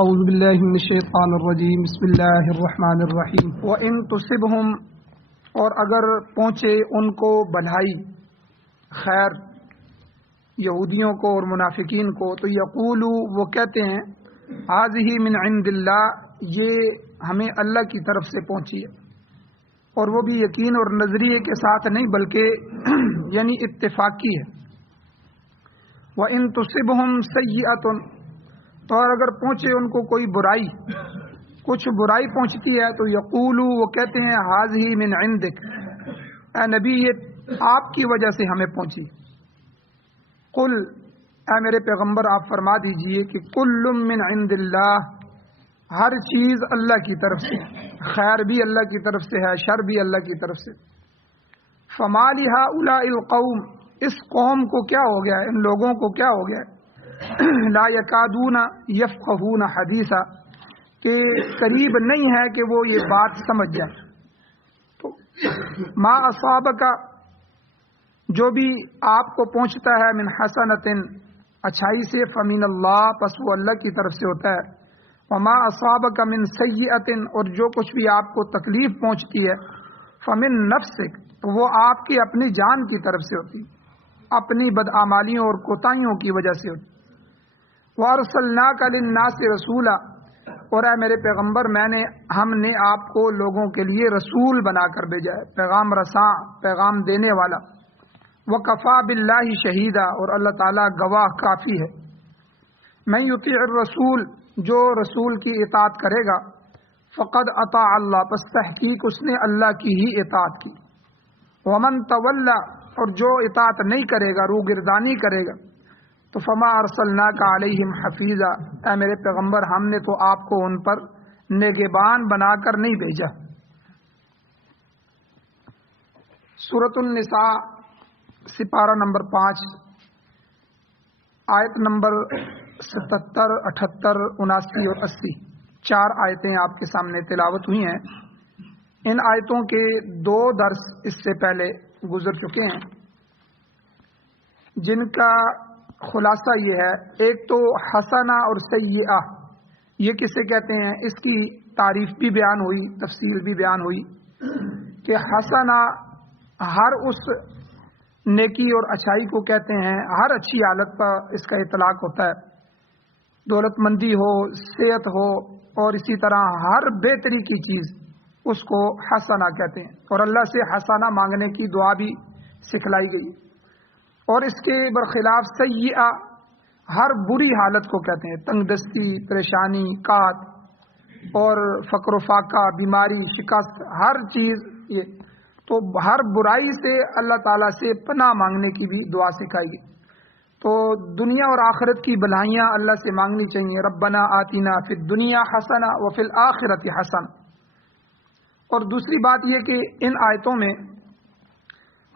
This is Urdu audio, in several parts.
اعوذ باللہ من الشیطان الرجیم بسم اللہ الرحمن الرحیم وَإِن تُصِبْهُمْ اور اگر پہنچے ان کو بھلائی خیر یہودیوں کو اور منافقین کو تو یقولو وہ کہتے ہیں هذه من عند اللہ یہ ہمیں اللہ کی طرف سے پہنچی ہے، اور وہ بھی یقین اور نظریے کے ساتھ نہیں بلکہ یعنی اتفاقی ہے۔ وَإِن تُصِبْهُمْ سَيِّئَةٌ تو اگر پہنچے ان کو کوئی برائی، کچھ برائی پہنچتی ہے تو یقولو وہ کہتے ہیں هذه من عندک، اے نبی یہ آپ کی وجہ سے ہمیں پہنچی۔ قل اے میرے پیغمبر آپ فرما دیجئے کہ کل من عند اللہ، ہر چیز اللہ کی طرف سے، خیر بھی اللہ کی طرف سے ہے، شر بھی اللہ کی طرف سے۔ فما لهؤلاء القوم، اس قوم کو کیا ہو گیا ہے، ان لوگوں کو کیا ہو گیا ہے، لا یکادون یفقہون حدیثا، کہ قریب نہیں ہے کہ وہ یہ بات سمجھ جائیں۔ تو ما اصابک، جو بھی آپ کو پہنچتا ہے، من حسنۃ اچھائی سے، فمن اللہ، پس وہ اللہ کی طرف سے ہوتا ہے۔ وما اصابک من سیئۃ، اور جو کچھ بھی آپ کو تکلیف پہنچتی ہے، فمن نفسک، تو وہ آپ کی اپنی جان کی طرف سے ہوتی، اپنی بدعمالیوں اور کوتاہیوں کی وجہ سے ہوتی۔ وَأَرْسَلْنَاكَ لِلنَّاسِ رَسُولًا، اور اے میرے پیغمبر ہم نے آپ کو لوگوں کے لیے رسول بنا کر بھیجا ہے، پیغام رساں، پیغام دینے والا۔ وَكَفَى بِاللَّهِ شَهِيدًا، اور اللہ تعالیٰ گواہ کافی ہے۔ مَن يُطِيعِ الرَّسُولَ، جو رسول کی اطاعت کرے گا، فقد اطاع اللہ، پس تحقیق اس نے اللہ کی ہی اطاعت کی۔ وَمَن تَوَلَّى، اور جو اطاعت نہیں کرے گا، روگردانی کرے گا، تو فما ارسلناک علیہم حفیظا، اے میرے پیغمبر ہم نے تو آپ کو ان پر نگہبان بنا کر نہیں بھیجا۔ سورۃ النساء سپارہ نمبر 5 آیت نمبر 77، 78، 79 اور 80، 4 آیتیں آپ کے سامنے تلاوت ہوئی ہیں۔ ان آیتوں کے 2 درس اس سے پہلے گزر چکے ہیں، جن کا خلاصہ یہ ہے، ایک تو حسنہ اور سیئہ یہ کسے کہتے ہیں، اس کی تعریف بھی بیان ہوئی، تفصیل بھی بیان ہوئی کہ حسنہ ہر اس نیکی اور اچھائی کو کہتے ہیں، ہر اچھی حالت پر اس کا اطلاق ہوتا ہے، دولت مندی ہو، صحت ہو، اور اسی طرح ہر بہتری کی چیز اس کو حسنہ کہتے ہیں، اور اللہ سے حسنہ مانگنے کی دعا بھی سکھلائی گئی۔ اور اس کے برخلاف سیئہ ہر بری حالت کو کہتے ہیں، تنگ دستی، پریشانی، قحط اور فقر و فاقہ، بیماری، شکست، ہر چیز یہ تو ہر برائی سے اللہ تعالیٰ سے پناہ مانگنے کی بھی دعا سکھائی گئی۔ تو دنیا اور آخرت کی بھلائیاں اللہ سے مانگنی چاہیے، ربنا آتنا فی الدنیا حسنہ وفی الآخرۃ حسنہ۔ اور دوسری بات یہ کہ ان آیتوں میں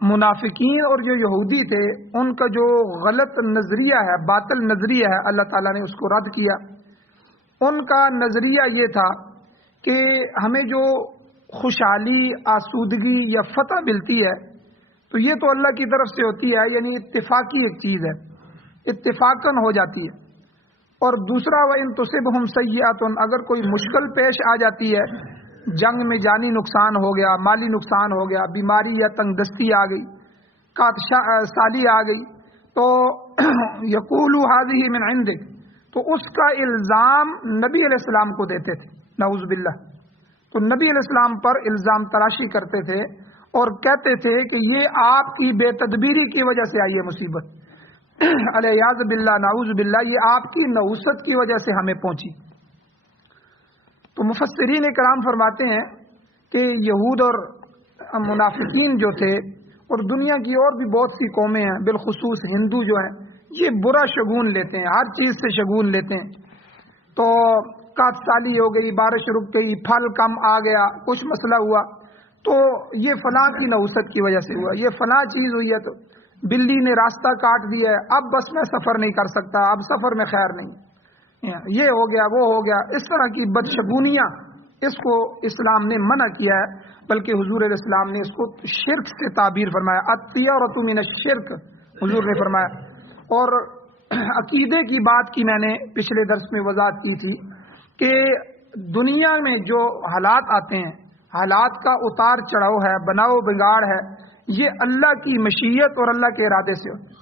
منافقین اور جو یہودی تھے ان کا جو غلط نظریہ ہے، باطل نظریہ ہے، اللہ تعالیٰ نے اس کو رد کیا۔ ان کا نظریہ یہ تھا کہ ہمیں جو خوشحالی، آسودگی یا فتح ملتی ہے تو یہ تو اللہ کی طرف سے ہوتی ہے، یعنی اتفاقی ایک چیز ہے، اتفاقاً ہو جاتی ہے۔ اور دوسرا وَإِن تُصِبْهُمْ سَيِّئَةٌ، اگر کوئی مشکل پیش آ جاتی ہے، جنگ میں جانی نقصان ہو گیا، مالی نقصان ہو گیا، بیماری یا تنگ دستی آ گئی، سالی آ گئی، تو یقولوا هذه من عندک، تو اس کا الزام نبی علیہ السلام کو دیتے تھے، نعوذ باللہ۔ تو نبی علیہ السلام پر الزام تراشی کرتے تھے اور کہتے تھے کہ یہ آپ کی بے تدبیری کی وجہ سے آئی ہے مصیبت، الیاذ باللہ، نعوذ باللہ، یہ آپ کی نحوست کی وجہ سے ہمیں پہنچی۔ تو مفسرین کرام فرماتے ہیں کہ یہود اور منافقین جو تھے، اور دنیا کی اور بھی بہت سی قومیں ہیں، بالخصوص ہندو جو ہیں، یہ برا شگون لیتے ہیں، ہر چیز سے شگون لیتے ہیں۔ تو قحط سالی ہو گئی، بارش رک گئی، پھل کم آ گیا، کچھ مسئلہ ہوا تو یہ فلاں کی نحوست کی وجہ سے ہوا، یہ فلاں چیز ہوئی ہے، تو بلی نے راستہ کاٹ دیا ہے، اب بس میں سفر نہیں کر سکتا، اب سفر میں خیر نہیں، یہ ہو گیا، وہ ہو گیا، اس طرح کی بدشگونیاں، اس کو اسلام نے منع کیا ہے، بلکہ حضور علیہ السلام نے اس کو شرک سے تعبیر فرمایا، الطیرۃ من الشرک، حضور نے فرمایا۔ اور عقیدے کی بات کی میں نے پچھلے درس میں وضاحت کی تھی کہ دنیا میں جو حالات آتے ہیں، حالات کا اتار چڑھاؤ ہے، بناؤ بگاڑ ہے، یہ اللہ کی مشیت اور اللہ کے ارادے سے ہوتی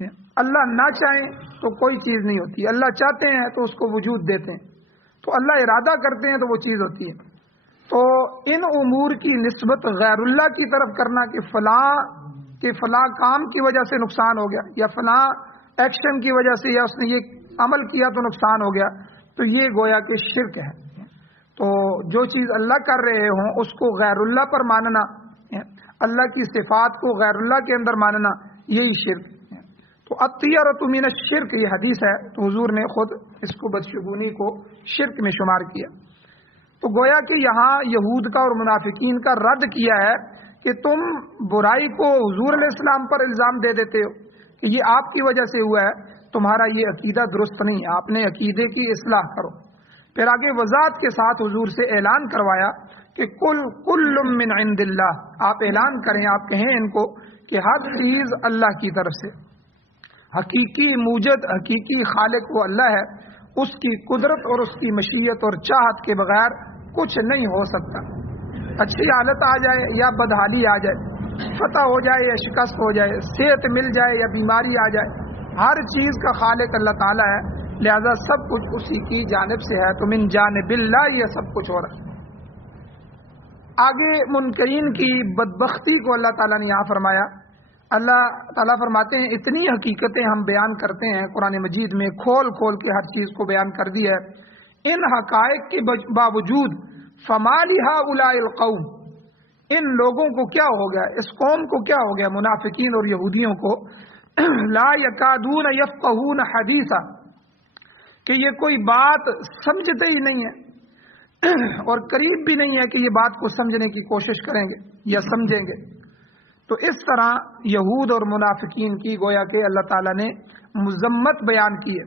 ہے۔ اللہ نہ چاہیں تو کوئی چیز نہیں ہوتی، اللہ چاہتے ہیں تو اس کو وجود دیتے ہیں، تو اللہ ارادہ کرتے ہیں تو وہ چیز ہوتی ہے۔ تو ان امور کی نسبت غیر اللہ کی طرف کرنا کہ فلاں کام کی وجہ سے نقصان ہو گیا، یا فلاں ایکشن کی وجہ سے، یا اس نے یہ عمل کیا تو نقصان ہو گیا، تو یہ گویا کہ شرک ہے۔ تو جو چیز اللہ کر رہے ہوں اس کو غیر اللہ پر ماننا، اللہ کی صفات کو غیر اللہ کے اندر ماننا، یہی شرک ہے۔ تو الطیرۃ من الشرک، یہ حدیث ہے، تو حضور نے خود اس کو بدشگونی کو شرک میں شمار کیا۔ تو گویا کہ یہاں یہود کا اور منافقین کا رد کیا ہے کہ تم برائی کو حضور علیہ السلام پر الزام دے دیتے ہو کہ یہ آپ کی وجہ سے ہوا ہے، تمہارا یہ عقیدہ درست نہیں ہے، آپ نے عقیدے کی اصلاح کرو۔ پھر آگے وضاحت کے ساتھ حضور سے اعلان کروایا کہ کل من عند اللہ، آپ اعلان کریں، آپ کہیں ان کو کہ ہر چیز اللہ کی طرف سے، حقیقی موجد، حقیقی خالق وہ اللہ ہے، اس کی قدرت اور اس کی مشیت اور چاہت کے بغیر کچھ نہیں ہو سکتا۔ اچھی حالت آ جائے یا بدحالی آ جائے، فتح ہو جائے یا شکست ہو جائے، صحت مل جائے یا بیماری آ جائے، ہر چیز کا خالق اللہ تعالیٰ ہے، لہذا سب کچھ اسی کی جانب سے ہے۔ تو من جانب اللہ یہ سب کچھ ہو رہا ہے۔ آگے منکرین کی بدبختی کو اللہ تعالیٰ نے یہاں فرمایا۔ اللہ تعالیٰ فرماتے ہیں اتنی حقیقتیں ہم بیان کرتے ہیں قرآن مجید میں، کھول کھول کے ہر چیز کو بیان کر دی ہے، ان حقائق کے باوجود فما لہؤلاء القوم، ان لوگوں کو کیا ہو گیا، اس قوم کو کیا ہو گیا، منافقین اور یہودیوں کو، لا یکادون یفقہون حدیثا، کہ یہ کوئی بات سمجھتے ہی نہیں ہے اور قریب بھی نہیں ہے کہ یہ بات کو سمجھنے کی کوشش کریں گے یا سمجھیں گے۔ تو اس طرح یہود اور منافقین کی گویا کہ اللہ تعالیٰ نے مذمت بیان کی ہے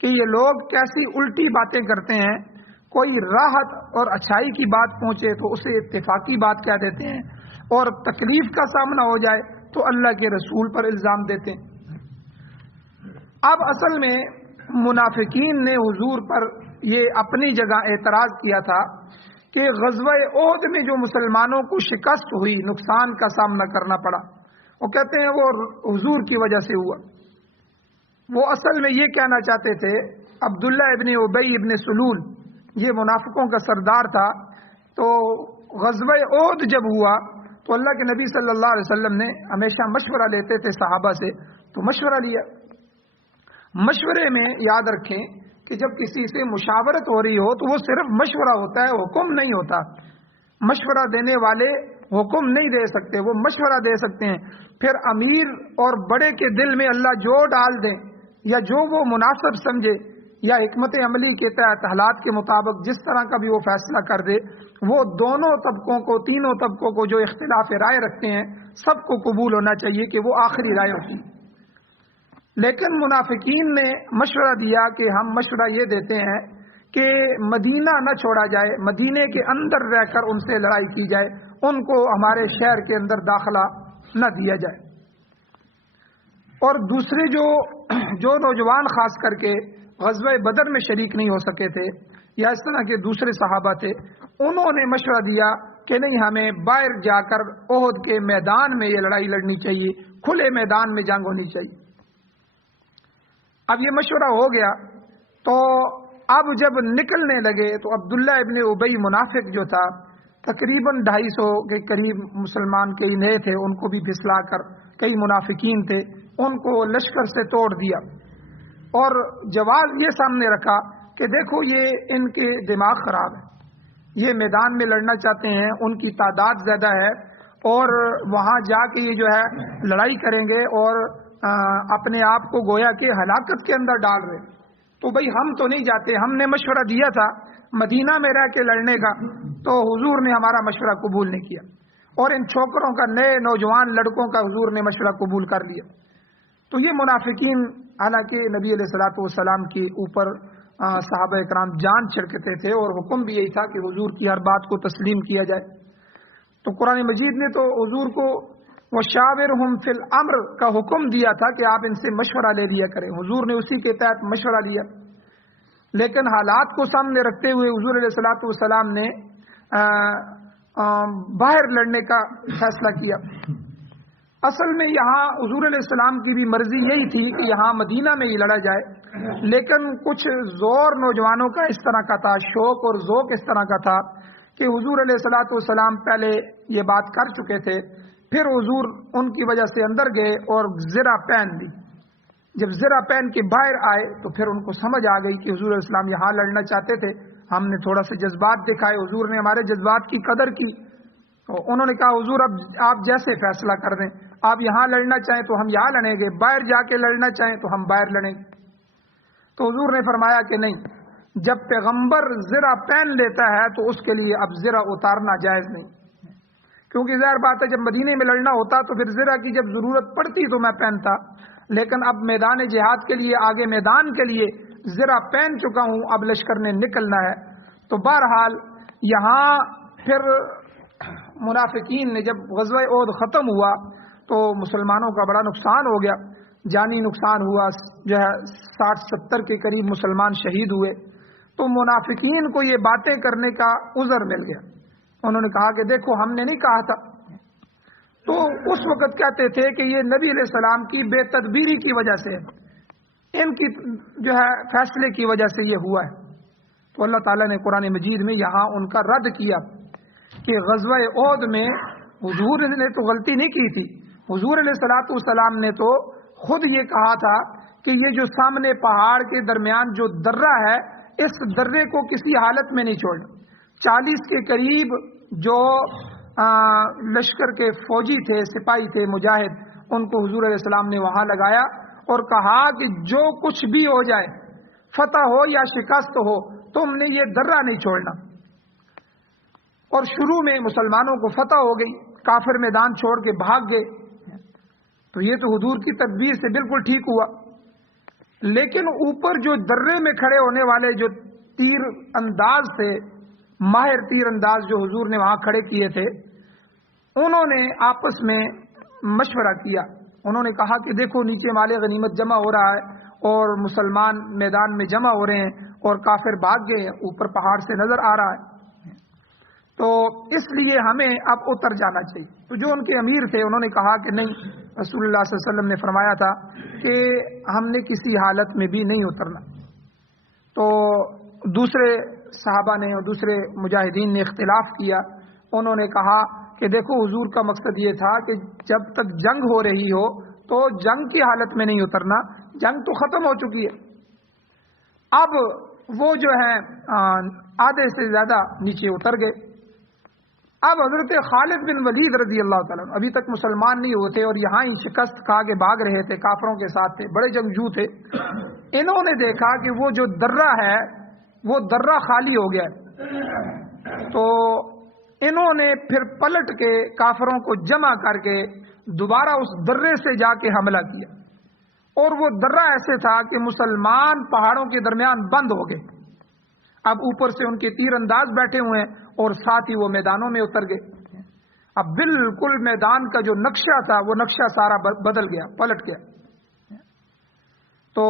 کہ یہ لوگ کیسی الٹی باتیں کرتے ہیں، کوئی راحت اور اچھائی کی بات پہنچے تو اسے اتفاقی بات کہہ دیتے ہیں، اور تکلیف کا سامنا ہو جائے تو اللہ کے رسول پر الزام دیتے ہیں۔ اب اصل میں منافقین نے حضور پر یہ اپنی جگہ اعتراض کیا تھا کہ غزوہ احد میں جو مسلمانوں کو شکست ہوئی، نقصان کا سامنا کرنا پڑا، وہ کہتے ہیں وہ حضور کی وجہ سے ہوا۔ وہ اصل میں یہ کہنا چاہتے تھے، عبداللہ ابن ابی ابن سلول یہ منافقوں کا سردار تھا، تو غزوہ احد جب ہوا تو اللہ کے نبی صلی اللہ علیہ وسلم نے ہمیشہ مشورہ لیتے تھے صحابہ سے، تو مشورہ لیا۔ مشورے میں یاد رکھیں کہ جب کسی سے مشاورت ہو رہی ہو تو وہ صرف مشورہ ہوتا ہے، حکم نہیں ہوتا۔ مشورہ دینے والے حکم نہیں دے سکتے، وہ مشورہ دے سکتے ہیں۔ پھر امیر اور بڑے کے دل میں اللہ جو ڈال دیں یا جو وہ مناسب سمجھے یا حکمت عملی کے تحت حالات کے مطابق جس طرح کا بھی وہ فیصلہ کر دے، وہ دونوں طبقوں کو، تینوں طبقوں کو جو اختلاف رائے رکھتے ہیں سب کو قبول ہونا چاہیے کہ وہ آخری رائے ہوتی ہے۔ لیکن منافقین نے مشورہ دیا کہ ہم مشورہ یہ دیتے ہیں کہ مدینہ نہ چھوڑا جائے، مدینے کے اندر رہ کر ان سے لڑائی کی جائے، ان کو ہمارے شہر کے اندر داخلہ نہ دیا جائے۔ اور دوسرے جو نوجوان خاص کر کے غزوہ بدر میں شریک نہیں ہو سکے تھے یا اس طرح کے دوسرے صحابہ تھے، انہوں نے مشورہ دیا کہ نہیں، ہمیں باہر جا کر احد کے میدان میں یہ لڑائی لڑنی چاہیے، کھلے میدان میں جنگ ہونی چاہیے۔ اب یہ مشورہ ہو گیا تو اب جب نکلنے لگے تو عبداللہ ابن ابی منافق جو تھا، تقریباً 250 کے قریب مسلمان کئی نئے تھے، ان کو بھی پھسلا کر، کئی منافقین تھے ان کو لشکر سے توڑ دیا، اور جواز یہ سامنے رکھا کہ دیکھو یہ ان کے دماغ خراب ہے، یہ میدان میں لڑنا چاہتے ہیں، ان کی تعداد زیادہ ہے، اور وہاں جا کے یہ جو ہے لڑائی کریں گے اور اپنے آپ کو گویا کہ ہلاکت کے اندر ڈال رہے، تو بھئی ہم تو نہیں جاتے۔ ہم نے مشورہ دیا تھا مدینہ میں رہ کے لڑنے کا، تو حضور نے ہمارا مشورہ قبول نہیں کیا، اور ان چھوکروں کا، نئے نوجوان لڑکوں کا حضور نے مشورہ قبول کر لیا۔ تو یہ منافقین، حالانکہ نبی علیہ الصلوۃ والسلام کے اوپر صحابہ کرام جان چھڑکتے تھے اور حکم بھی یہی تھا کہ حضور کی ہر بات کو تسلیم کیا جائے، تو قرآن مجید نے تو حضور کو وشاورہم فی الامر کا حکم دیا تھا کہ آپ ان سے مشورہ لے لیا کریں، حضور نے اسی کے تحت مشورہ لیا۔ لیکن حالات کو سامنے رکھتے ہوئے حضور علیہ الصلوۃ والسلام نے باہر لڑنے کا فیصلہ کیا۔ اصل میں یہاں حضور علیہ السلام کی بھی مرضی یہی تھی کہ یہاں مدینہ میں ہی لڑا جائے، لیکن کچھ زور نوجوانوں کا اس طرح کا تھا، شوق اور ذوق اس طرح کا تھا کہ حضور علیہ الصلوۃ والسلام پہلے یہ بات کر چکے تھے، پھر حضور ان کی وجہ سے اندر گئے اور زرہ پہن دی۔ جب زرہ پہن کے باہر آئے تو پھر ان کو سمجھ آ گئی کہ حضور علیہ السلام یہاں لڑنا چاہتے تھے، ہم نے تھوڑا سا جذبات دکھائے، حضور نے ہمارے جذبات کی قدر کی۔ انہوں نے کہا حضور اب آپ جیسے فیصلہ کر دیں، آپ یہاں لڑنا چاہیں تو ہم یہاں لڑیں گے، باہر جا کے لڑنا چاہیں تو ہم باہر لڑیں گے۔ تو حضور نے فرمایا کہ نہیں، جب پیغمبر زرہ پہن لیتا ہے تو اس کے لیے اب زرہ اتارنا جائز نہیں، کیونکہ ظاہر بات ہے جب مدینے میں لڑنا ہوتا تو پھر زرہ کی جب ضرورت پڑتی تو میں پہنتا، لیکن اب میدان جہاد کے لیے، آگے میدان کے لیے زرہ پہن چکا ہوں، اب لشکر نے نکلنا ہے۔ تو بہرحال یہاں پھر منافقین نے جب غزوہ احد ختم ہوا تو مسلمانوں کا بڑا نقصان ہو گیا، جانی نقصان ہوا، جو ہے 60-70 کے قریب مسلمان شہید ہوئے۔ تو منافقین کو یہ باتیں کرنے کا عذر مل گیا، انہوں نے کہا کہ دیکھو ہم نے نہیں کہا تھا۔ تو اس وقت کہتے تھے کہ یہ نبی علیہ السلام کی بے تدبیری کی وجہ سے، ان کی جو ہے فیصلے کی وجہ سے یہ ہوا ہے۔ تو اللہ تعالیٰ نے قرآن مجید میں یہاں ان کا رد کیا کہ غزوہ احد میں حضور نے تو غلطی نہیں کی تھی، حضور علیہ الصلوۃ والسلام نے تو خود یہ کہا تھا کہ یہ جو سامنے پہاڑ کے درمیان جو درہ ہے، اس درے کو کسی حالت میں نہیں چھوڑنا۔ 40 کے قریب جو لشکر کے فوجی تھے، سپاہی تھے، مجاہد، ان کو حضور علیہ السلام نے وہاں لگایا اور کہا کہ جو کچھ بھی ہو جائے، فتح ہو یا شکست ہو، تم نے یہ درہ نہیں چھوڑنا۔ اور شروع میں مسلمانوں کو فتح ہو گئی، کافر میدان چھوڑ کے بھاگ گئے، تو یہ تو حضور کی تدبیر سے بالکل ٹھیک ہوا۔ لیکن اوپر جو درے میں کھڑے ہونے والے جو تیر انداز تھے، ماہر تیر انداز جو حضور نے وہاں کھڑے کیے تھے، انہوں نے آپس میں مشورہ کیا، انہوں نے کہا کہ دیکھو نیچے مال غنیمت جمع ہو رہا ہے اور مسلمان میدان میں جمع ہو رہے ہیں اور کافر بھاگ گئے ہیں، اوپر پہاڑ سے نظر آ رہا ہے، تو اس لیے ہمیں اب اتر جانا چاہیے۔ تو جو ان کے امیر تھے انہوں نے کہا کہ نہیں، رسول اللہ صلی اللہ علیہ وسلم نے فرمایا تھا کہ ہم نے کسی حالت میں بھی نہیں اترنا۔ تو دوسرے صحابہ نے اور دوسرے مجاہدین نے اختلاف کیا، انہوں نے کہا کہ دیکھو حضور کا مقصد یہ تھا کہ جب تک جنگ ہو رہی ہو تو جنگ کی حالت میں نہیں اترنا، جنگ تو ختم ہو چکی ہے۔ اب وہ جو ہے آدھے سے زیادہ نیچے اتر گئے۔ اب حضرت خالد بن ولید رضی اللہ تعالیٰ ابھی تک مسلمان نہیں ہوتے اور یہاں ہی شکست کھا کے بھاگ رہے تھے، کافروں کے ساتھ تھے، بڑے جنگجو تھے۔ انہوں نے دیکھا کہ وہ جو درہ ہے وہ درہ خالی ہو گیا ہے، تو انہوں نے پھر پلٹ کے کافروں کو جمع کر کے دوبارہ اس درے سے جا کے حملہ کیا، اور وہ درہ ایسے تھا کہ مسلمان پہاڑوں کے درمیان بند ہو گئے۔ اب اوپر سے ان کے تیر انداز بیٹھے ہوئے ہیں اور ساتھ ہی وہ میدانوں میں اتر گئے۔ اب بالکل میدان کا جو نقشہ تھا وہ نقشہ سارا بدل گیا، پلٹ گیا۔ تو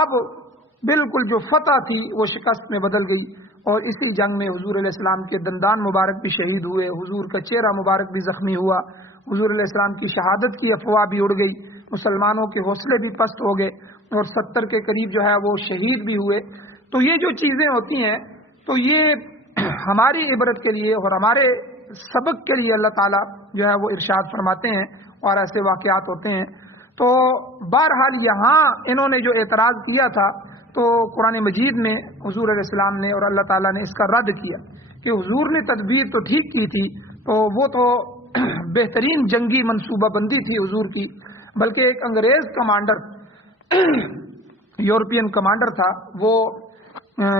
اب بالکل جو فتح تھی وہ شکست میں بدل گئی، اور اسی جنگ میں حضور علیہ السلام کے دندان مبارک بھی شہید ہوئے، حضور کا چہرہ مبارک بھی زخمی ہوا، حضور علیہ السلام کی شہادت کی افواہ بھی اڑ گئی، مسلمانوں کے حوصلے بھی پست ہو گئے، اور 70 کے قریب جو ہے وہ شہید بھی ہوئے۔ تو یہ جو چیزیں ہوتی ہیں تو یہ ہماری عبرت کے لیے اور ہمارے سبق کے لیے اللہ تعالیٰ جو ہے وہ ارشاد فرماتے ہیں، اور ایسے واقعات ہوتے ہیں۔ تو بہرحال یہاں انہوں نے جو اعتراض کیا تھا تو قرآن مجید میں حضور علیہ السلام نے اور اللہ تعالیٰ نے اس کا رد کیا کہ حضور نے تدبیر تو ٹھیک کی تھی، تو وہ تو بہترین جنگی منصوبہ بندی تھی حضور کی، بلکہ ایک انگریز کمانڈر یورپین کمانڈر تھا، وہ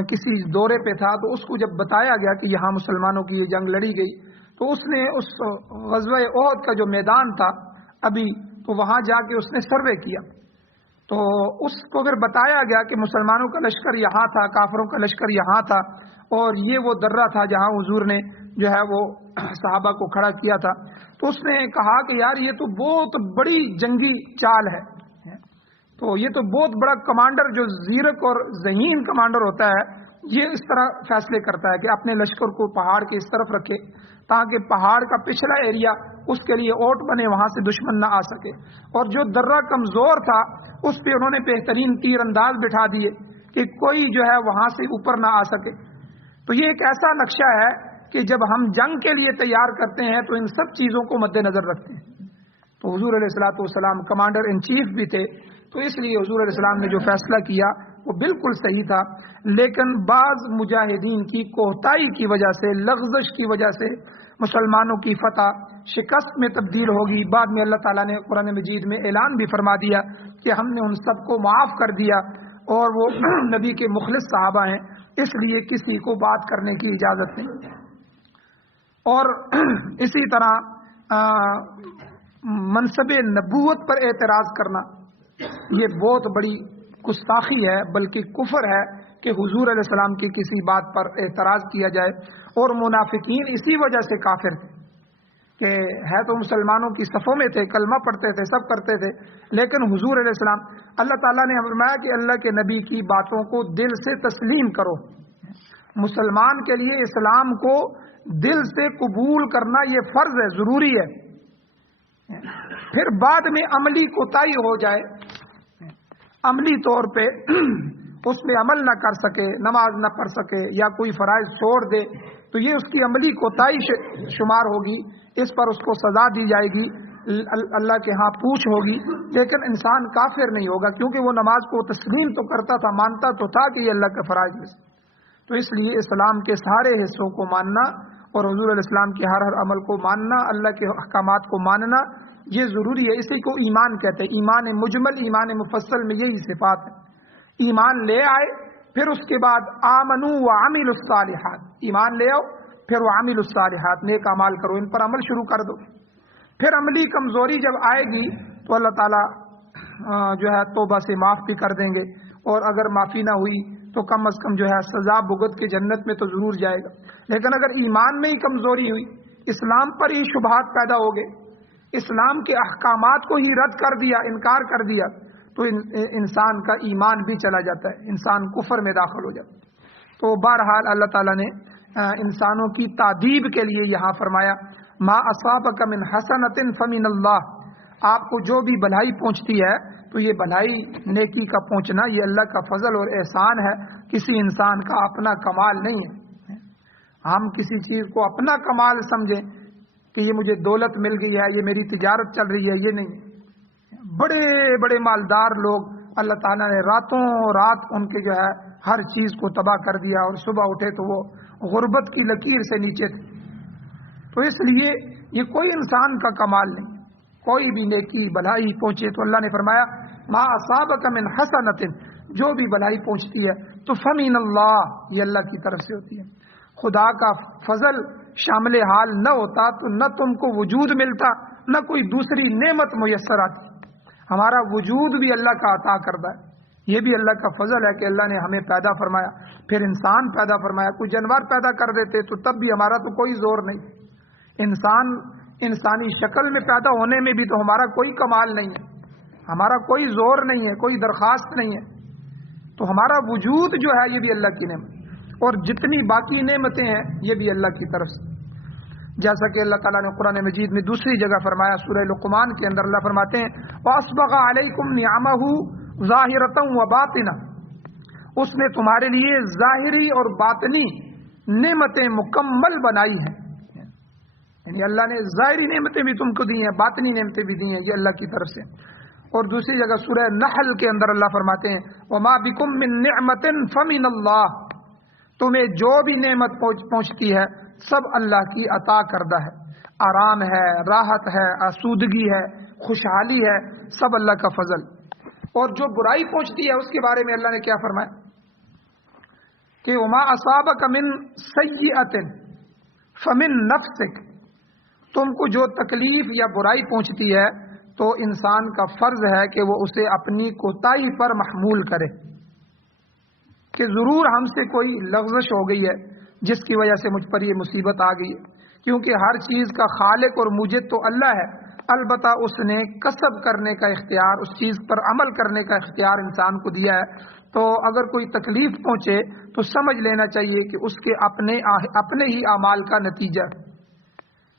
کسی دورے پہ تھا، تو اس کو جب بتایا گیا کہ یہاں مسلمانوں کی یہ جنگ لڑی گئی، تو اس نے اس غزوہ احد کا جو میدان تھا ابھی، تو وہاں جا کے اس نے سروے کیا، تو اس کو پھر بتایا گیا کہ مسلمانوں کا لشکر یہاں تھا، کافروں کا لشکر یہاں تھا، اور یہ وہ درہ تھا جہاں حضور نے جو ہے وہ صحابہ کو کھڑا کیا تھا۔ تو اس نے کہا کہ یار یہ تو بہت بڑی جنگی چال ہے، تو یہ تو بہت بڑا کمانڈر جو زیرک اور ذہین کمانڈر ہوتا ہے، یہ اس طرح فیصلے کرتا ہے کہ اپنے لشکر کو پہاڑ کے اس طرف رکھے تاکہ پہاڑ کا پچھلا ایریا اس کے لیے اوٹ بنے، وہاں سے دشمن نہ آ سکے، اور جو درہ کمزور تھا اس پہ انہوں نے بہترین تیر انداز بٹھا دیے کہ کوئی جو ہے وہاں سے اوپر نہ آ سکے۔ تو یہ ایک ایسا نقشہ ہے کہ جب ہم جنگ کے لیے تیار کرتے ہیں تو ان سب چیزوں کو مد نظر رکھتے ہیں۔ تو حضور علیہ الصلوۃ والسلام کمانڈر ان چیف بھی تھے، تو اس لیے حضور علیہ السلام نے جو فیصلہ کیا وہ بالکل صحیح تھا، لیکن بعض مجاہدین کی کوتاہی کی وجہ سے، لغزش کی وجہ سے مسلمانوں کی فتح شکست میں تبدیل ہوگی۔ بعد میں اللہ تعالیٰ نے قرآن مجید میں اعلان بھی فرما دیا کہ ہم نے ان سب کو معاف کر دیا، اور وہ نبی کے مخلص صحابہ ہیں، اس لیے کسی کو بات کرنے کی اجازت نہیں۔ اور اسی طرح منصب نبوت پر اعتراض کرنا یہ بہت بڑی گستاخی ہے، بلکہ کفر ہے کہ حضور علیہ السلام کی کسی بات پر اعتراض کیا جائے۔ اور منافقین اسی وجہ سے کافر تھے کہ ہے تو مسلمانوں کی صفوں میں تھے، کلمہ پڑھتے تھے، سب کرتے تھے، لیکن حضور علیہ السلام، اللہ تعالیٰ نے فرمایا کہ اللہ کے نبی کی باتوں کو دل سے تسلیم کرو۔ مسلمان کے لیے اسلام کو دل سے قبول کرنا یہ فرض ہے، ضروری ہے۔ پھر بعد میں عملی کوتاہی ہو جائے، عملی طور پہ اس میں عمل نہ کر سکے، نماز نہ پڑھ سکے یا کوئی فرائض چھوڑ دے، تو یہ اس کی عملی کوتاہی شمار ہوگی، اس پر اس کو سزا دی جائے گی، اللہ کے ہاں پوچھ ہوگی، لیکن انسان کافر نہیں ہوگا، کیونکہ وہ نماز کو تسلیم تو کرتا تھا، مانتا تو تھا کہ یہ اللہ کے فرائض میں سے۔ تو اس لیے اسلام کے سارے حصوں کو ماننا اور حضور علیہ السلام کے ہر عمل کو ماننا، اللہ کے احکامات کو ماننا یہ ضروری ہے۔ اسی کو ایمان کہتے ہیں، ایمان مجمل، ایمان مفصل میں یہی صفات ہے۔ ایمان لے آئے، پھر اس کے بعد آمنو وعملوا الصالحات، ایمان لے آؤ، پھر وعملوا الصالحات، نیک اعمال کرو، ان پر عمل شروع کر دو۔ پھر عملی کمزوری جب آئے گی تو اللہ تعالیٰ جو ہے توبہ سے معاف بھی کر دیں گے، اور اگر معافی نہ ہوئی تو کم از کم جو ہے سزا بھگت کے جنت میں تو ضرور جائے گا۔ لیکن اگر ایمان میں ہی کمزوری ہوئی، اسلام پر ہی شبہات پیدا ہو گئے، اسلام کے احکامات کو ہی رد کر دیا، انکار کر دیا، تو انسان کا ایمان بھی چلا جاتا ہے، انسان کفر میں داخل ہو جاتا ہے۔ تو بہرحال اللہ تعالیٰ نے انسانوں کی تعدیب کے لیے یہاں فرمایا ما اصابک من حسنۃ فمن اللہ، آپ کو جو بھی بھلائی پہنچتی ہے تو یہ بھلائی، نیکی کا پہنچنا یہ اللہ کا فضل اور احسان ہے، کسی انسان کا اپنا کمال نہیں ہے۔ ہم کسی چیز کو اپنا کمال سمجھیں کہ یہ مجھے دولت مل گئی ہے، یہ میری تجارت چل رہی ہے، یہ نہیں۔ بڑے بڑے مالدار لوگ اللہ تعالیٰ نے راتوں رات ان کے جو ہے ہر چیز کو تباہ کر دیا، اور صبح اٹھے تو وہ غربت کی لکیر سے نیچے تھے۔ تو اس لیے یہ کوئی انسان کا کمال نہیں، کوئی بھی نیکی بھلائی پہنچے تو اللہ نے فرمایا ما اصابک من حسنۃ، جو بھی بھلائی پہنچتی ہے تو فمن اللہ، یہ اللہ کی طرف سے ہوتی ہے۔ خدا کا فضل شامل حال نہ ہوتا تو نہ تم کو وجود ملتا، نہ کوئی دوسری نعمت میسر آتی۔ ہمارا وجود بھی اللہ کا عطا کردہ ہے، یہ بھی اللہ کا فضل ہے کہ اللہ نے ہمیں پیدا فرمایا، پھر انسان پیدا فرمایا۔ کوئی جانور پیدا کر دیتے تو تب بھی ہمارا تو کوئی زور نہیں۔ انسان انسانی شکل میں پیدا ہونے میں بھی تو ہمارا کوئی کمال نہیں ہے، ہمارا کوئی زور نہیں ہے، کوئی درخواست نہیں ہے۔ تو ہمارا وجود جو ہے یہ بھی اللہ کی نعمت، اور جتنی باقی نعمتیں ہیں یہ بھی اللہ کی طرف سے۔ جیسا کہ اللہ تعالیٰ نے قرآن مجید میں دوسری جگہ فرمایا، سورہ لقمان کے اندر اللہ فرماتے ہیں وَأَسْبَغَ عَلَيْكُمْ نِعَمَهُ ظَاهِرَةً وَبَاطِنَةً، اس نے تمہارے لیے ظاہری اور باطنی نعمتیں مکمل بنائی ہیں، یعنی اللہ نے ظاہری نعمتیں بھی تم کو دی ہیں، باطنی نعمتیں بھی دی ہیں، یہ اللہ کی طرف سے۔ اور دوسری جگہ سورہ نحل کے اندر اللہ فرماتے ہیں وَمَا بِكُم مِّن نِّعْمَةٍ فَمِنَ اللَّهِ، تمہیں جو بھی نعمت پہنچتی ہے سب اللہ کی عطا کردہ ہے، آرام ہے، راحت ہے، آسودگی ہے، خوشحالی ہے، سب اللہ کا فضل۔ اور جو برائی پہنچتی ہے اس کے بارے میں اللہ نے کیا فرمایا کہ وَمَا أَصَابَكَ مِن سَيِّئَةٍ فَمِن نَفْسِكَ، تم کو جو تکلیف یا برائی پہنچتی ہے تو انسان کا فرض ہے کہ وہ اسے اپنی کوتاہی پر محمول کرے، کہ ضرور ہم سے کوئی لغزش ہو گئی ہے جس کی وجہ سے مجھ پر یہ مصیبت آ گئی ہے، کیونکہ ہر چیز کا خالق اور موجد تو اللہ ہے۔ البتہ اس نے کسب کرنے کا اختیار، اس چیز پر عمل کرنے کا اختیار انسان کو دیا ہے. تو اگر کوئی تکلیف پہنچے تو سمجھ لینا چاہیے کہ اس کے اپنے ہی اعمال کا نتیجہ ہے،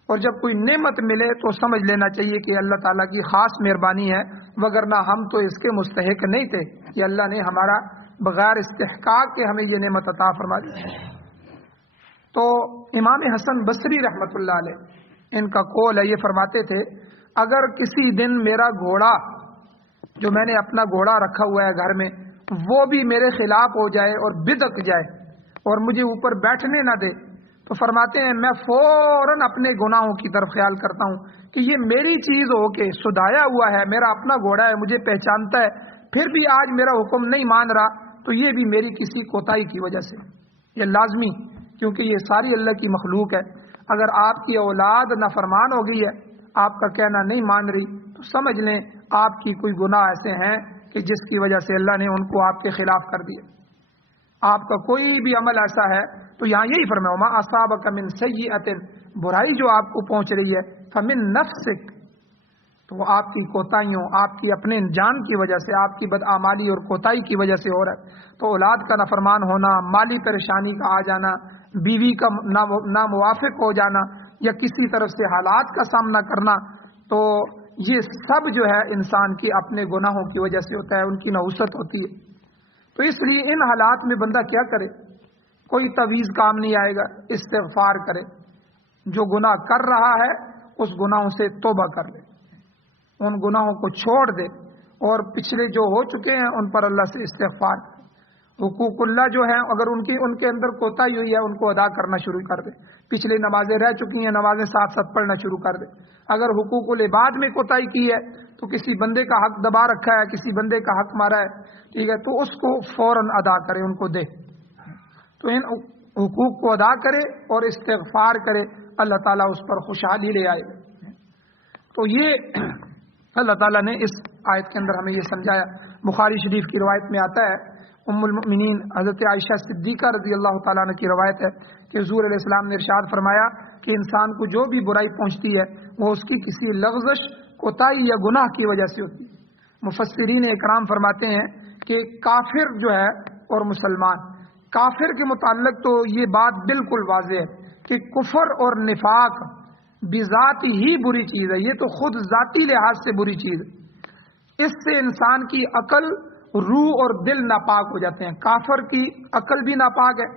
اور جب کوئی نعمت ملے تو سمجھ لینا چاہیے کہ اللہ تعالیٰ کی خاص مہربانی ہے، وگرنہ ہم تو اس کے مستحق نہیں تھے کہ اللہ نے ہمارا بغیر استحقاق کے ہمیں یہ نعمت عطا فرما دی. تو امام حسن بصری رحمۃ اللہ علیہ ان کا قول ہے، یہ فرماتے تھے اگر کسی دن میرا گھوڑا جو میں نے اپنا گھوڑا رکھا ہوا ہے گھر میں وہ بھی میرے خلاف ہو جائے اور بدک جائے اور مجھے اوپر بیٹھنے نہ دے، تو فرماتے ہیں میں فوراً اپنے گناہوں کی طرف خیال کرتا ہوں کہ یہ میری چیز ہو کے سدھایا ہوا ہے، میرا اپنا گھوڑا ہے، مجھے پہچانتا ہے، پھر بھی آج میرا حکم نہیں مان رہا، تو یہ بھی میری کسی کوتاہی کی وجہ سے. یہ لازمی، کیونکہ یہ ساری اللہ کی مخلوق ہے. اگر آپ کی اولاد نافرمان ہو گئی ہے، آپ کا کہنا نہیں مان رہی، تو سمجھ لیں آپ کی کوئی گناہ ایسے ہیں کہ جس کی وجہ سے اللہ نے ان کو آپ کے خلاف کر دیا. آپ کا کوئی بھی عمل ایسا ہے تو یہاں یہی فرمایا ما اصابک من سیئۃ، برائی جو آپ کو پہنچ رہی ہے فمن نفسک، تو وہ آپ کی کوتاہیوں، آپ کی اپنے جان کی وجہ سے، آپ کی بدعمالی اور کوتاہی کی وجہ سے ہو رہا ہے. تو اولاد کا نافرمان ہونا، مالی پریشانی کا آ جانا، بیوی کا ناموافق ہو جانا، یا کسی طرف سے حالات کا سامنا کرنا، تو یہ سب جو ہے انسان کی اپنے گناہوں کی وجہ سے ہوتا ہے، ان کی نحوست ہوتی ہے. تو اس لیے ان حالات میں بندہ کیا کرے؟ کوئی تعویذ کام نہیں آئے گا، استغفار کرے، جو گناہ کر رہا ہے اس گناہوں سے توبہ کر لے، ان گناہوں کو چھوڑ دے، اور پچھلے جو ہو چکے ہیں ان پر اللہ سے استغفار کرے. حقوق اللہ جو ہیں اگر ان کے اندر کوتاہی ہوئی ہے ان کو ادا کرنا شروع کر دے. پچھلے نمازیں رہ چکی ہیں، نمازیں ساتھ ساتھ پڑھنا شروع کر دے. اگر حقوق العباد میں کوتاہی کی ہے تو کسی بندے کا حق دبا رکھا ہے، کسی بندے کا حق مارا ہے، ٹھیک ہے، تو اس کو فوراً ادا کرے، ان کو دے. تو ان حقوق کو ادا کرے اور استغفار کرے، اللہ تعالیٰ اس پر خوشحالی لے آئے. تو یہ اللہ تعالیٰ نے اس آیت کے اندر ہمیں یہ سمجھایا. بخاری شریف کی روایت میں آتا ہے، ام المؤمنین حضرت عائشہ صدیقہ رضی اللہ تعالیٰ عنہ کی روایت ہے کہ حضور علیہ السلام نے ارشاد فرمایا کہ انسان کو جو بھی برائی پہنچتی ہے وہ اس کی کسی لغزش، کوتاہی یا گناہ کی وجہ سے ہوتی ہے. مفسرین اکرام فرماتے ہیں کہ کافر جو ہے اور مسلمان، کافر کے متعلق تو یہ بات بالکل واضح ہے کہ کفر اور نفاق بذات ہی بری چیز ہے، یہ تو خود ذاتی لحاظ سے بری چیز ہے. اس سے انسان کی عقل، روح اور دل ناپاک ہو جاتے ہیں. کافر کی عقل بھی ناپاک ہے،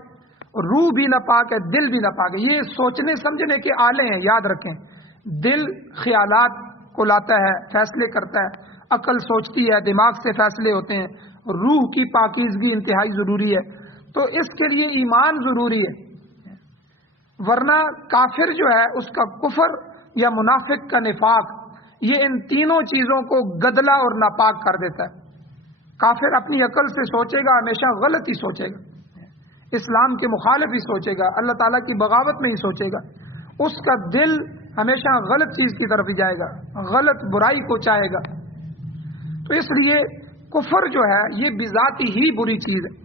روح بھی ناپاک ہے، دل بھی ناپاک ہے. یہ سوچنے سمجھنے کے آلے ہیں، یاد رکھیں. دل خیالات کو لاتا ہے، فیصلے کرتا ہے، عقل سوچتی ہے، دماغ سے فیصلے ہوتے ہیں. روح کی پاکیزگی انتہائی ضروری ہے. تو اس کے لیے ایمان ضروری ہے، ورنہ کافر جو ہے اس کا کفر یا منافق کا نفاق، یہ ان تینوں چیزوں کو گدلا اور ناپاک کر دیتا ہے. کافر اپنی عقل سے سوچے گا، ہمیشہ غلط ہی سوچے گا، اسلام کے مخالف ہی سوچے گا، اللہ تعالیٰ کی بغاوت میں ہی سوچے گا. اس کا دل ہمیشہ غلط چیز کی طرف ہی جائے گا، غلط برائی کو چاہے گا. تو اس لیے کفر جو ہے یہ بذاتی ہی بری چیز ہے،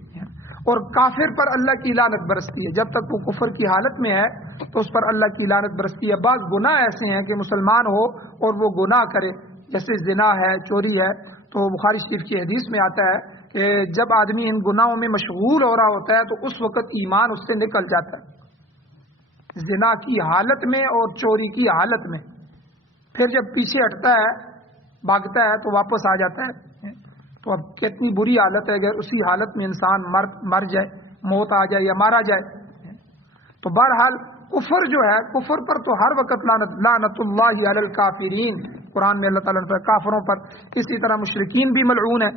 اور کافر پر اللہ کی لعنت برستی ہے. جب تک وہ کفر کی حالت میں ہے تو اس پر اللہ کی لعنت برستی ہے. بعض گناہ ایسے ہیں کہ مسلمان ہو اور وہ گناہ کرے، جیسے زنا ہے، چوری ہے. تو بخاری شریف کی حدیث میں آتا ہے کہ جب آدمی ان گناہوں میں مشغول ہو رہا ہوتا ہے تو اس وقت ایمان اس سے نکل جاتا ہے، زنا کی حالت میں اور چوری کی حالت میں. پھر جب پیچھے ہٹتا ہے، بھاگتا ہے تو واپس آ جاتا ہے. تو اب کتنی بری حالت ہے اگر اسی حالت میں انسان مر جائے، موت آ جائے یا مارا جائے. تو بہرحال کفر جو ہے، کفر پر تو ہر وقت لعنت اللہ علی الکافرین، قرآن میں اللہ تعالیٰ نے کافروں پر. اسی طرح مشرکین بھی ملعون ہے.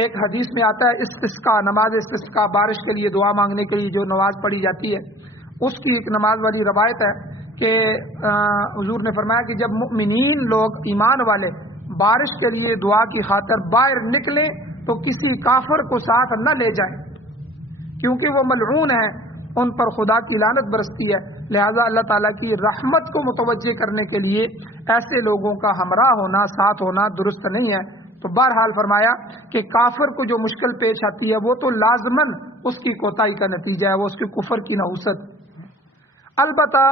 ایک حدیث میں آتا ہے استسقاء، نماز استسقاء، بارش کے لیے دعا مانگنے کے لیے جو نماز پڑھی جاتی ہے، اس کی ایک نماز والی روایت ہے کہ حضور نے فرمایا کہ جب مؤمنین لوگ، ایمان والے، بارش کے لیے دعا کی خاطر باہر نکلیں تو کسی کافر کو ساتھ نہ لے جائیں، کیونکہ وہ ملعون ہیں، ان پر خدا کی لعنت برستی ہے. لہذا اللہ تعالیٰ کی رحمت کو متوجہ کرنے کے لیے ایسے لوگوں کا ہمراہ ہونا، ساتھ ہونا درست نہیں ہے. تو بہرحال فرمایا کہ کافر کو جو مشکل پیش آتی ہے وہ تو لازماً اس کی کوتاہی کا نتیجہ ہے، وہ اس کے کفر کی نحوست. البتہ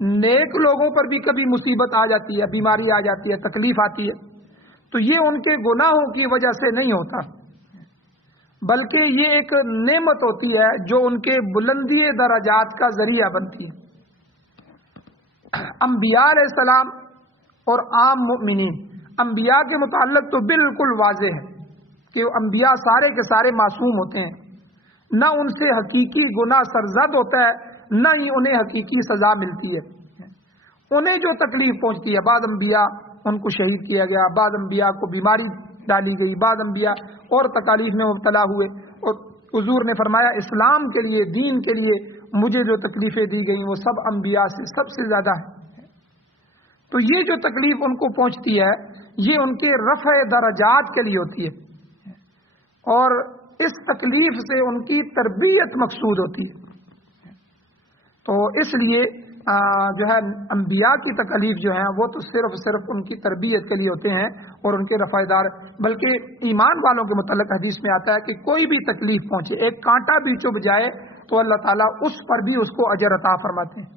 نیک لوگوں پر بھی کبھی مصیبت آ جاتی ہے، بیماری آ جاتی ہے، تکلیف آتی ہے، تو یہ ان کے گناہوں کی وجہ سے نہیں ہوتا، بلکہ یہ ایک نعمت ہوتی ہے جو ان کے بلندی درجات کا ذریعہ بنتی ہے۔ انبیاء علیہ السلام اور عام مؤمنین، انبیاء کے متعلق تو بالکل واضح ہے کہ انبیاء سارے کے سارے معصوم ہوتے ہیں، نہ ان سے حقیقی گناہ سرزد ہوتا ہے، نہ ہی انہیں حقیقی سزا ملتی ہے۔ انہیں جو تکلیف پہنچتی ہے، بعض انبیاء ان کو شہید کیا گیا، بعض انبیاء کو بیماری ڈالی گئی، بعض انبیاء اور تکالیف میں مبتلا ہوئے، اور حضور نے فرمایا اسلام کے لیے، دین کے لیے مجھے جو تکلیفیں دی گئیں وہ سب انبیاء سے سب سے زیادہ ہے۔ تو یہ جو تکلیف ان کو پہنچتی ہے یہ ان کے رفع درجات کے لیے ہوتی ہے، اور اس تکلیف سے ان کی تربیت مقصود ہوتی ہے۔ تو اس لیے جو ہے انبیاء کی تکلیف جو ہیں وہ تو صرف ان کی تربیت کے لیے ہوتے ہیں اور ان کے رفع دار، بلکہ ایمان والوں کے متعلق حدیث میں آتا ہے کہ کوئی بھی تکلیف پہنچے، ایک کانٹا بھی چبھ جائے تو اللہ تعالیٰ اس پر بھی اس کو اجر عطا فرماتے ہیں۔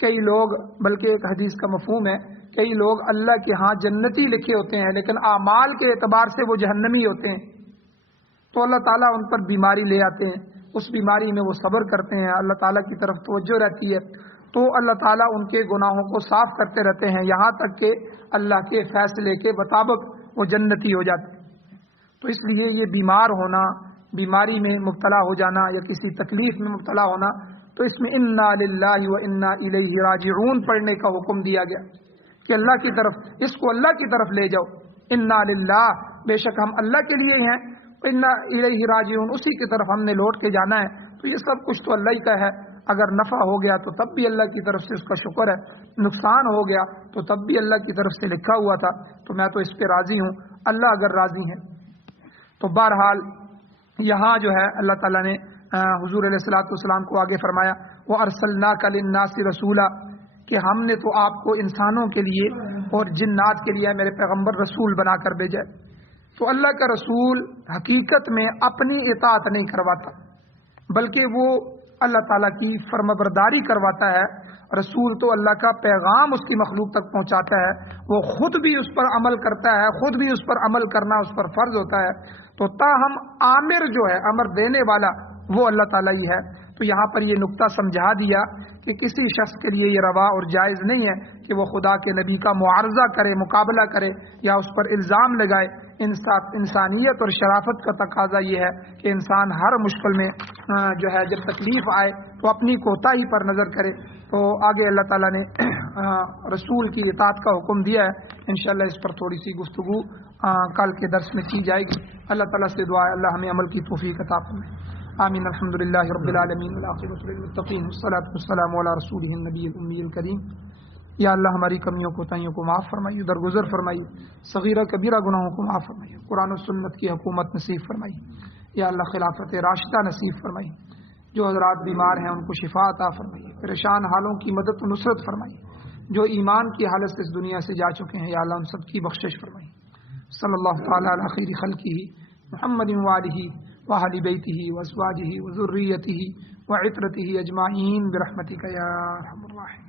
کئی لوگ، بلکہ ایک حدیث کا مفہوم ہے، کئی لوگ اللہ کے ہاں جنتی لکھے ہوتے ہیں لیکن اعمال کے اعتبار سے وہ جہنمی ہوتے ہیں، تو اللہ تعالیٰ ان پر بیماری لے آتے ہیں، اس بیماری میں وہ صبر کرتے ہیں، اللہ تعالیٰ کی طرف توجہ رہتی ہے، تو اللہ تعالیٰ ان کے گناہوں کو صاف کرتے رہتے ہیں یہاں تک کہ اللہ کے فیصلے کے مطابق وہ جنتی ہو جاتے ہیں۔ تو اس لیے یہ بیمار ہونا، بیماری میں مبتلا ہو جانا یا کسی تکلیف میں مبتلا ہونا، تو اس میں انا للہ و انا الیہ راجعون پڑھنے کا حکم دیا گیا کہ اللہ کی طرف، اس کو اللہ کی طرف لے جاؤ، انا للہ، بے شک ہم اللہ کے لیے ہیں، انا الیہ راجعون، اسی کی طرف ہم نے لوٹ کے جانا ہے۔ تو یہ سب کچھ تو اللہ ہی کا ہے، اگر نفع ہو گیا تو تب بھی اللہ کی طرف سے اس کا شکر ہے، نقصان ہو گیا تو تب بھی اللہ کی طرف سے لکھا ہوا تھا، تو میں تو اس پہ راضی ہوں، اللہ اگر راضی ہیں۔ تو بہرحال یہاں جو ہے اللہ تعالیٰ نے حضور علیہ الصلوۃ والسلام کو آگے فرمایا وَأَرْسَلْنَاكَ لِلنَّاسِ رَسُولًا، کہ ہم نے تو آپ کو انسانوں کے لیے اور جنات کے لیے میرے پیغمبر رسول بنا کر بھیجا۔ تو اللہ کا رسول حقیقت میں اپنی اطاعت نہیں کرواتا، بلکہ وہ اللہ تعالیٰ کی فرمانبرداری کرواتا ہے۔ رسول تو اللہ کا پیغام اس کی مخلوق تک پہنچاتا ہے، وہ خود بھی اس پر عمل کرتا ہے، خود بھی اس پر عمل کرنا اس پر فرض ہوتا ہے، تو تاہم عامر جو ہے، امر دینے والا، وہ اللہ تعالیٰ ہی ہے۔ تو یہاں پر یہ نقطہ سمجھا دیا کہ کسی شخص کے لیے یہ روا اور جائز نہیں ہے کہ وہ خدا کے نبی کا معارضہ کرے، مقابلہ کرے یا اس پر الزام لگائے۔ انسانیت اور شرافت کا تقاضا یہ ہے کہ انسان ہر مشکل میں جو ہے جب تکلیف آئے تو اپنی کوتاہی پر نظر کرے۔ تو آگے اللہ تعالیٰ نے رسول کی اطاعت کا حکم دیا ہے، انشاءاللہ اس پر تھوڑی سی گفتگو کل کے درس میں کی جائے گی۔ اللہ تعالیٰ سے دعا ہے اللہ ہمیں عمل کی توفیق عطا فرمائے، آمین۔ الحمدللہ رب العالمین والعاقبۃ للمتقین والصلاۃ والسلام علی رسولہ النبی الامی الکریم۔ یا اللہ ہماری کمیوں کوتاہیوں کو معاف فرمائیے، درگزر فرمائیے، صغیرہ کبیرہ گناہوں کو معاف فرمائیے، قرآن و سنت کی حکومت نصیب فرمائیے، یا اللہ خلافت راشدہ نصیب فرمائیے، جو حضرات بیمار ہیں ان کو شفا عطا فرمائیے، پریشان حالوں کی مدد و نصرت فرمائیے، جو ایمان کی حالت سے اس دنیا سے جا چکے ہیں یا اللہ ان سب کی بخشش فرمائیے۔ صلی اللہ تعالی علی خیر خلقہ محمد وآلہ وآل بیتہ وازواجہ وذریتہ وعترتہ اجمعین برحمتک یا ارحم الراحمین۔